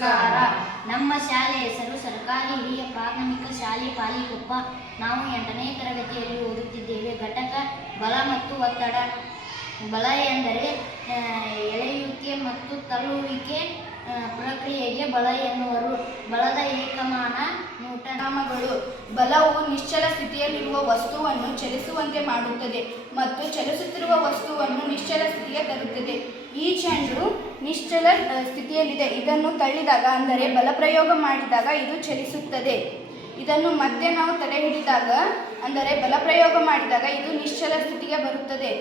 ನಮಸ್ಕಾರ. ನಮ್ಮ ಶಾಲೆ ಹೆಸರು ಸರ್ಕಾರಿ ಹಿರಿಯ ಪ್ರಾಥಮಿಕ ಶಾಲೆ ಪಾಲಿಕೊಪ್ಪ. ನಾವು 8ನೇ ತರಗತಿಯಲ್ಲಿ ಓದುತ್ತಿದ್ದೇವೆ. ಘಟಕ ಬಲ ಮತ್ತು ಒತ್ತಡ. ಬಲ ಎಂದರೆ ಎಳೆಯುವಿಕೆ ಮತ್ತು ತಳ್ಳುವಿಕೆ ಪ್ರಕ್ರಿಯೆಗೆ ಬಲ ಎನ್ನುವರು. ಬಲದ ಏಕಮಾನ ನ್ಯೂಟನ್ಗಳು. ಬಲವು ನಿಶ್ಚಲ ಸ್ಥಿತಿಯಲ್ಲಿರುವ ವಸ್ತುವನ್ನು ಚಲಿಸುವಂತೆ ಮಾಡುತ್ತದೆ ಮತ್ತು ಚಲಿಸುತ್ತಿರುವ ವಸ್ತುವನ್ನು ನಿಶ್ಚಲ ಸ್ಥಿತಿಗೆ ತರುತ್ತದೆ. ಈ ಚೆಂಡು ನಿಶ್ಚಲ ಸ್ಥಿತಿಯಲ್ಲಿದೆ. ಇದನ್ನು ತಳ್ಳಿದಾಗ ಅಂದರೆ ಬಲಪ್ರಯೋಗ ಮಾಡಿದಾಗ ಇದು ಚಲಿಸುತ್ತದೆ. ಇದನ್ನು ಮತ್ತೆ ನಾವು ತಡೆ ಹಿಡಿದಾಗ ಅಂದರೆ ಬಲಪ್ರಯೋಗ ಮಾಡಿದಾಗ ಇದು ನಿಶ್ಚಲ ಸ್ಥಿತಿಗೆ ಬರುತ್ತದೆ.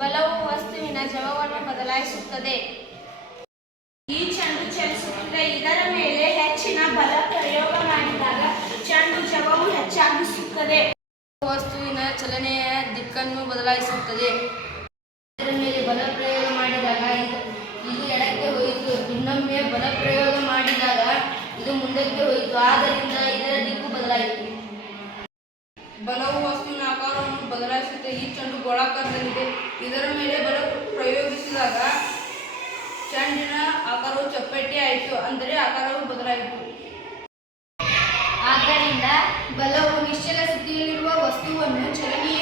ಬಲವು ವಸ್ತುವಿನ ಜವವನ್ನು ಬದಲಾಯಿಸುತ್ತದೆ. ಈ ಚೆಂಡು ಚಲಿಸುತ್ತಿದೆ. ಇದರ ಮೇಲೆ ಹೆಚ್ಚಿನ ಬಲ ಪ್ರಯೋಗ ಮಾಡಿದಾಗ ಚೆಂಡು ಜವವು ಹೆಚ್ಚಾಗಿಸುತ್ತದೆ. ವಸ್ತುವಿನ ಚಲನೆಯ ದಿಕ್ಕನ್ನು ಬದಲಾಯಿಸುತ್ತದೆ. ಇದರ ಮೇಲೆ ಬಲ ಪ್ರಯೋಗ ಮಾಡಿದಾಗ ಇದು ಎಡಕ್ಕೆ ಹೋಯಿತು. ಇನ್ನೊಮ್ಮೆ ಬಲ ಪ್ರಯೋಗ ಮಾಡಿದಾಗ ಇದು ಮುಂದಕ್ಕೆ ಹೋಯಿತು. ಆದ್ದರಿಂದ ಇದರ ದಿಕ್ಕು ಬದಲಾಯಿತು. ಬಲವು ವಸ್ತುವಿನ ಆಕಾರವನ್ನು ಬದಲಾಯಿಸುತ್ತದೆ. ಈ ಚೆಂಡು ಗೋಳಾಕಾರದಲ್ಲಿದೆ. ಇದರ ಮೇಲೆ ಬಲ ಪ್ರಯೋಗಿಸಿದಾಗ ಚೆಂಡಿನ ಆಕಾರವು ಚಪ್ಪಟೆ ಆಯಿತು, ಅಂದರೆ ಆಕಾರವು ಬದಲಾಯಿತು. ಆದ್ದರಿಂದ ಬಲವು ನಿಶ್ಚಲ ಸ್ಥಿತಿಯಲ್ಲಿರುವ ವಸ್ತುವನ್ನು ಚಲನೆಯ